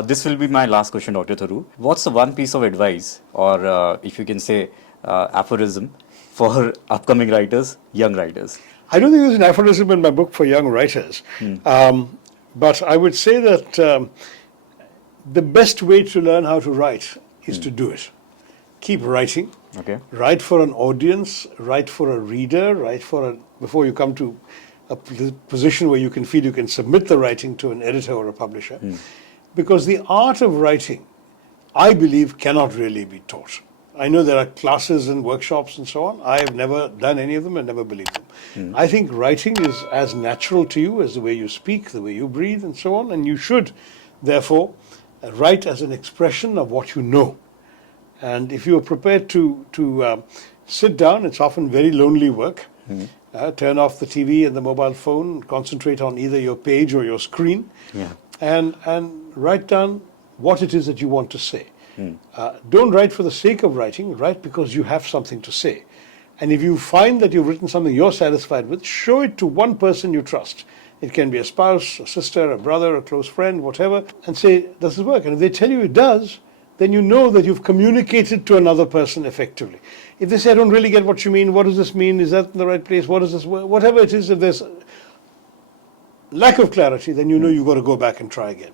This will be my last question, Dr. Tharoor. What's the one piece of advice, or if you can say aphorism, for upcoming writers, young writers? I don't think there's an aphorism in my book for young writers, but I would say that the best way to learn how to write is to do it. Keep writing. Okay. Write for an audience, write for a reader, before you come to a position where you can feel you can submit the writing to an editor or a publisher. Because the art of writing, I believe, cannot really be taught. I know there are classes and workshops and so on. I have never done any of them and never believed them. I think writing is as natural to you as the way you speak, the way you breathe and so on, and you should, therefore, write as an expression of what you know. And if you are prepared to sit down, it's often very lonely work. Turn off the TV and the mobile phone, concentrate on either your page or your screen, and write down what it is that you want to say. Don't write for the sake of writing, write because you have something to say. And if you find that you've written something you're satisfied with, show it to one person you trust. It can be a spouse, a sister, a brother, a close friend, whatever, and say, does this work? And if they tell you it does, then you know that you've communicated to another person effectively. If they say, I don't really get what you mean, what does this mean? Is that in the right place? What does this, whatever it is, if there's lack of clarity, then you know you've got to go back and try again.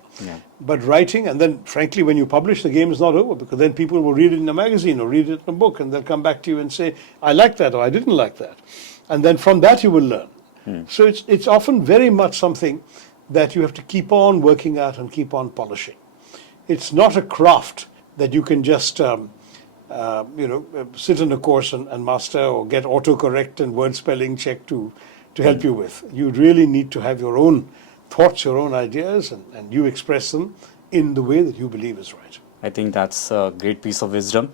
But writing, and then frankly, when you publish, the game is not over, because then people will read it in a magazine or read it in a book, and they'll come back to you and say, I like that, or I didn't like that. And then from that you will learn. So it's often very much something that you have to keep on working at and keep on polishing. It's not a craft that you can just sit in a course and master, or get autocorrect and word spelling check to help you with. You really need to have your own thoughts, your own ideas, and you express them in the way that you believe is right. I think that's a great piece of wisdom.